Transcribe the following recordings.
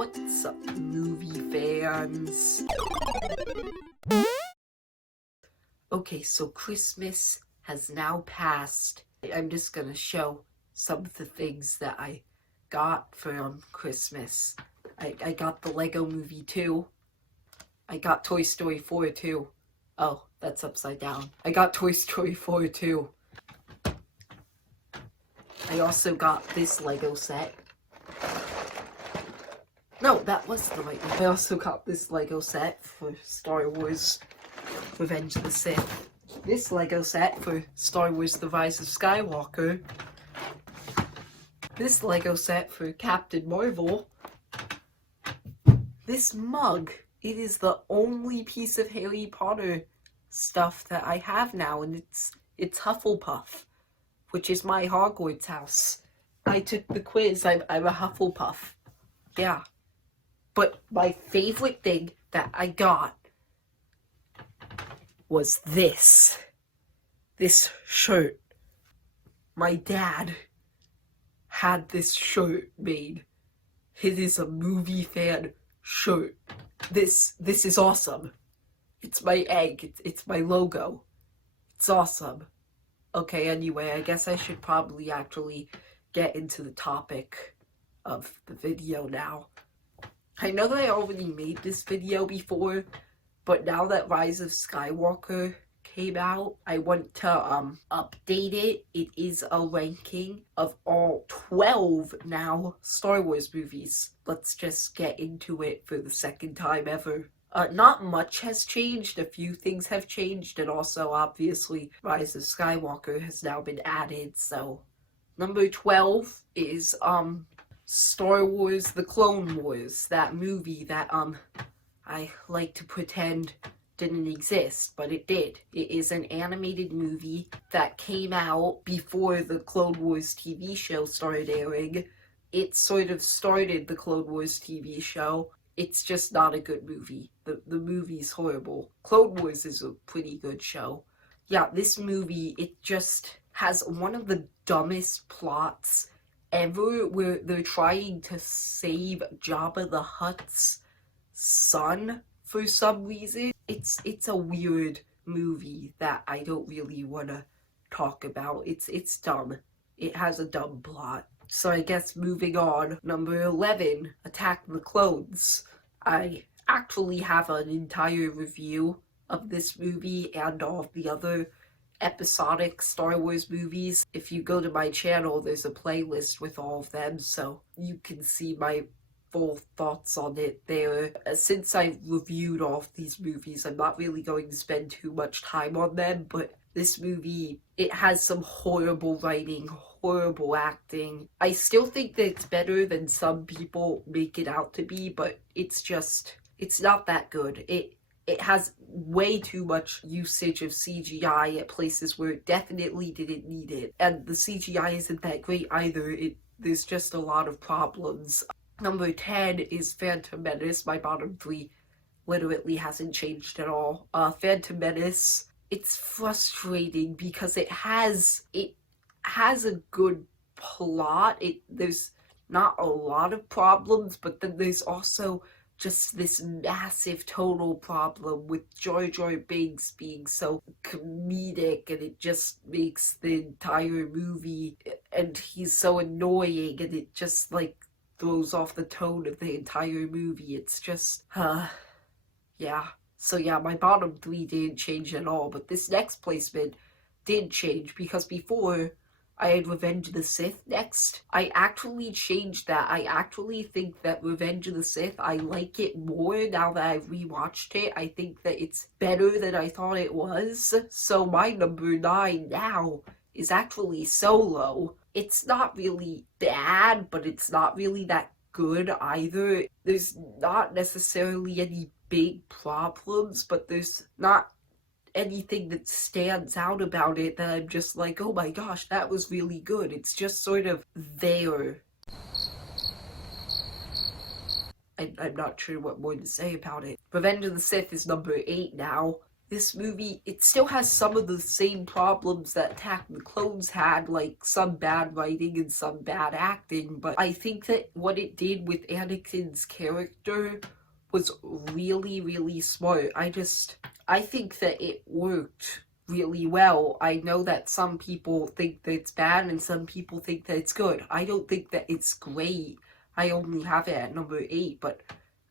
What's up, movie fans? Okay, so Christmas has now passed. I'm just gonna show some of the things that I got for Christmas. I got the Lego Movie 2. I got Toy Story 4 too. Oh, that's upside down. I got Toy Story 4 too. I also got this Lego set. No, that was the right one. I also got this Lego set for Star Wars Revenge of the Sith. This Lego set for Star Wars The Rise of Skywalker. This Lego set for Captain Marvel. This mug. It is the only piece of Harry Potter stuff that I have now, and it's Hufflepuff, which is my Hogwarts house. I took the quiz. I'm a Hufflepuff. Yeah. But my favorite thing that I got was this shirt. My dad had this shirt made. It is a movie fan shirt. This is awesome. It's my egg. It's my logo. It's awesome. Okay, anyway, I guess I should probably actually get into the topic of the video now. I know that I already made this video before, but now that Rise of Skywalker came out, I want to update it. It is a ranking of all 12 now Star Wars movies. Let's just get into it for the second time ever. Not much has changed, a few things have changed, and also obviously Rise of Skywalker has now been added, so number 12 is Star Wars The Clone Wars, that movie that I like to pretend didn't exist, but it did. It is an animated movie that came out before the Clone Wars TV show started airing. It sort of started the Clone Wars TV show. It's just not a good movie. The movie's horrible. Clone Wars is a pretty good show. Yeah, this movie, it just has one of the dumbest plots ever, where they're trying to save Jabba the Hutt's son for some reason. It's a weird movie that I don't really want to talk about. It's dumb. It has a dumb plot. So I guess moving on, number 11, Attack the Clones. I actually have an entire review of this movie and all of the other episodic Star Wars movies. If you go to my channel, there's a playlist with all of them, so you can see my full thoughts on it there. Since I've reviewed all of these movies, I'm not really going to spend too much time on them, but this movie, it has some horrible writing, horrible acting. I still think that it's better than some people make it out to be, but it's not that good. It has way too much usage of CGI at places where it definitely didn't need it. And the CGI isn't that great either. There's just a lot of problems. Number 10 is Phantom Menace. My bottom 3 literally hasn't changed at all. Phantom Menace, it's frustrating because it has a good plot. There's not a lot of problems, but then there's also just this massive total problem with Jar Jar Binks being so comedic, and it just makes the entire movie, and he's so annoying, and it just like throws off the tone of the entire movie. It's just, yeah. So yeah, my bottom 3 didn't change at all, but this next placement did change, because before I had Revenge of the Sith next. I actually changed that. I actually think that Revenge of the Sith, I like it more now that I've rewatched it. I think that it's better than I thought it was. So my number 9 now is actually Solo. It's not really bad, but it's not really that good either. There's not necessarily any big problems, but there's not anything that stands out about it that I'm just like, oh my gosh, that was really good. It's just sort of there. I'm not sure what more to say about it. Revenge of the Sith is number 8 now. this movie, it still has some of the same problems that Attack of the Clones had, like some bad writing and some bad acting, but I think that what it did with Anakin's character was really, really smart. I think that it worked really well. I know that some people think that it's bad and some people think that it's good. I don't think that it's great. I only have it at number 8, but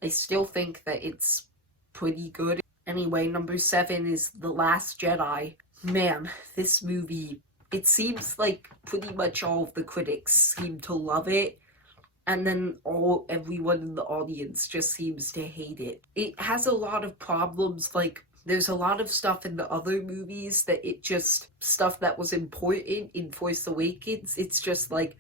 I still think that it's pretty good. Anyway, number 7 is The Last Jedi. Man, this movie, it seems like pretty much all of the critics seem to love it, and then everyone in the audience just seems to hate it. It has a lot of problems, like there's a lot of stuff in the other movies that stuff that was important in Force Awakens, it's just like,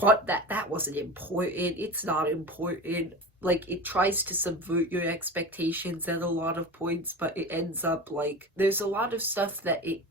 what, that wasn't important, it's not important. Like, it tries to subvert your expectations at a lot of points, but it ends up like, there's a lot of stuff that it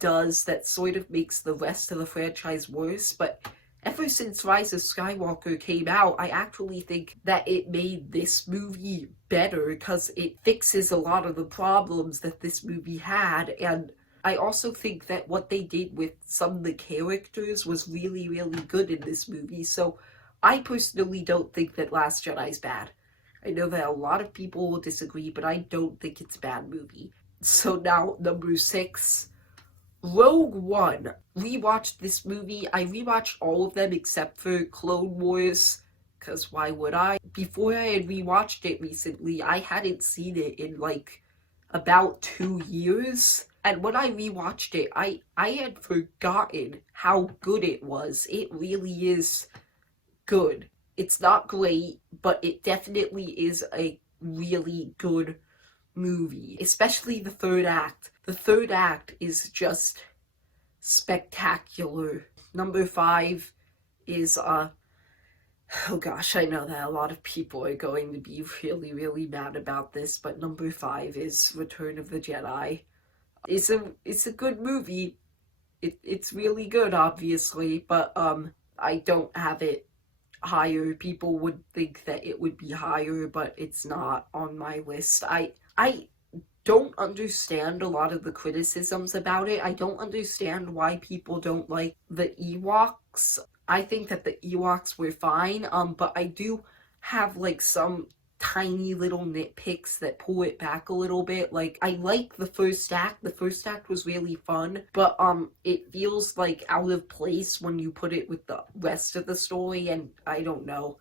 does that sort of makes the rest of the franchise worse, but ever since Rise of Skywalker came out, I actually think that it made this movie better because it fixes a lot of the problems that this movie had, and I also think that what they did with some of the characters was really, really good in this movie, so I personally don't think that Last Jedi is bad. I know that a lot of people will disagree, but I don't think it's a bad movie. So now, number 6, Rogue One. Rewatched this movie. I rewatched all of them except for Clone Wars, because why would I? Before I had rewatched it recently, I hadn't seen it in like about 2 years. And when I rewatched it, I had forgotten how good it was. It really is good. It's not great, but it definitely is a really good movie, especially the third act. The third act is just spectacular. Number 5 is oh gosh, I know that a lot of people are going to be really, really mad about this, but number 5 is Return of the Jedi. It's a good movie. It's really good, obviously, but I don't have it higher. People would think that it would be higher, but it's not on my list. I don't understand a lot of the criticisms about it. I don't understand why people don't like the Ewoks. I think that the Ewoks were fine, but I do have like some tiny little nitpicks that pull it back a little bit. Like, I like the first act. The first act was really fun, but it feels like out of place when you put it with the rest of the story, and I don't know.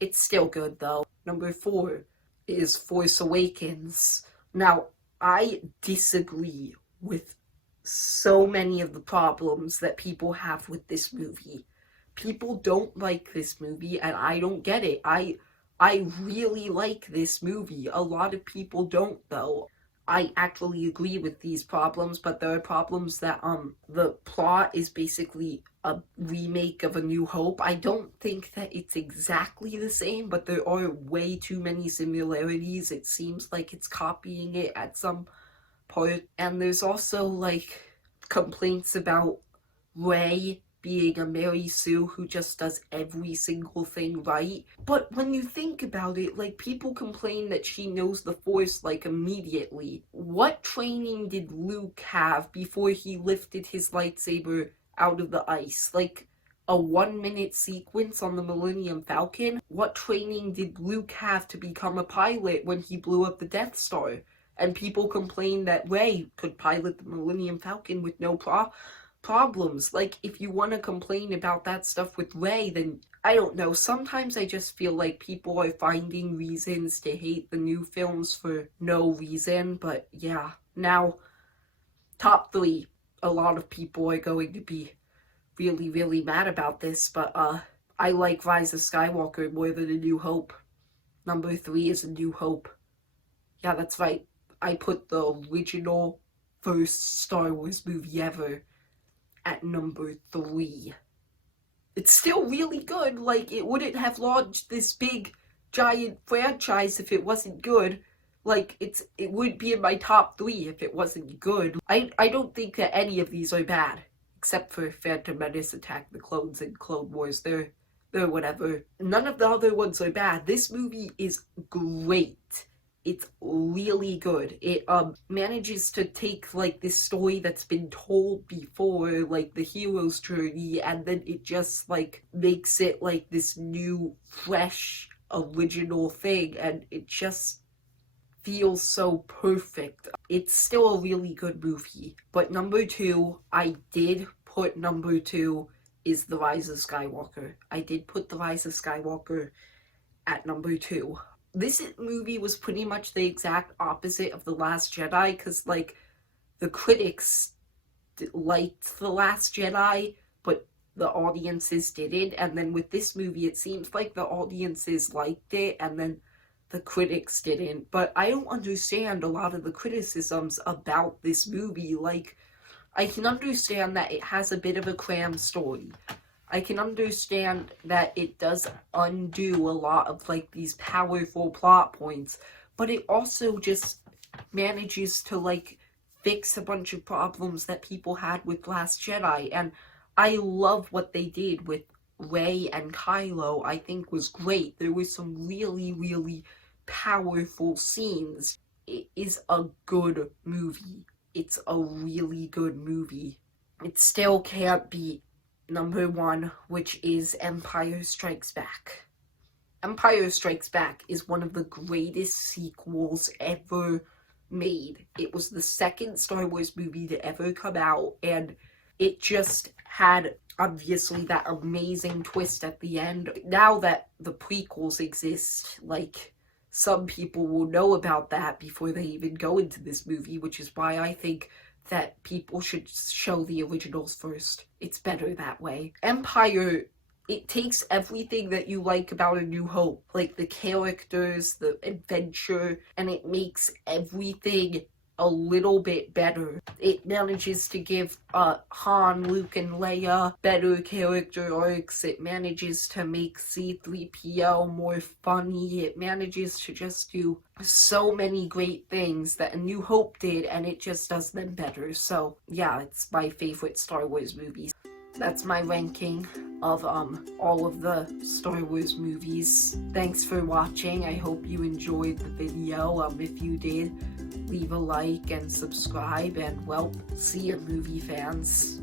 It's still good though. Number 4 is Force Awakens. Now, I disagree with so many of the problems that people have with this movie. People don't like this movie, and I don't get it. I really like this movie. A lot of people don't, though. I actually agree with these problems, but there are problems that, the plot is basically a remake of A New Hope. I don't think that it's exactly the same, but there are way too many similarities. It seems like it's copying it at some part. And there's also, like, complaints about Rey being a Mary Sue who just does every single thing right. But when you think about it, like, people complain that she knows the Force, like, immediately. What training did Luke have before he lifted his lightsaber out of the ice? Like, a 1-minute sequence on the Millennium Falcon? What training did Luke have to become a pilot when he blew up the Death Star? And people complain that Rey could pilot the Millennium Falcon with no problems. Like, if you want to complain about that stuff with Rey, then I don't know. Sometimes I just feel like people are finding reasons to hate the new films for no reason, but yeah. Now, top 3. A lot of people are going to be really, really mad about this, but I like Rise of Skywalker more than A New Hope. Number 3 is A New Hope. Yeah, that's right. I put the original first Star Wars movie ever at number 3. It's still really good. Like, it wouldn't have launched this big, giant franchise if it wasn't good. Like, it would be in my top 3 if it wasn't good. I don't think that any of these are bad, except for Phantom Menace, Attack the Clones, and Clone Wars. They're whatever. None of the other ones are bad. This movie is great. It's really good. It manages to take like this story that's been told before, like the hero's journey, and then it just like makes it like this new, fresh, original thing, and it just feels so perfect. It's still a really good movie. But number two, I did put number two is The Rise of Skywalker. I did put The Rise of Skywalker at number two. This movie was pretty much the exact opposite of The Last Jedi, because, like, the critics liked The Last Jedi, but the audiences didn't. And then with this movie, it seems like the audiences liked it, and then the critics didn't. But I don't understand a lot of the criticisms about this movie. Like, I can understand that it has a bit of a cram story. I can understand that it does undo a lot of like these powerful plot points, but it also just manages to like fix a bunch of problems that people had with Last Jedi, and I love what they did with Rey and Kylo. I think was great. There was some really, really powerful scenes. It is a good movie. It's a really good movie. It still can't beat number one, which is Empire Strikes Back. Empire Strikes Back is one of the greatest sequels ever made. It was the second Star Wars movie to ever come out, and it just had, obviously, that amazing twist at the end. Now that the prequels exist, like, some people will know about that before they even go into this movie, which is why I think that people should show the originals first. It's better that way. Empire, it takes everything that you like about A New Hope, like the characters, the adventure, and it makes everything a little bit better. It manages to give Han, Luke, and Leia better character arcs. It manages to make C-3PO more funny. It manages to just do so many great things that A New Hope did, and it just does them better. So yeah, it's my favorite Star Wars movies. That's my ranking of all of the Star Wars movies. Thanks for watching. I hope you enjoyed the video. If you did, leave a like and subscribe, and well, see you, movie fans.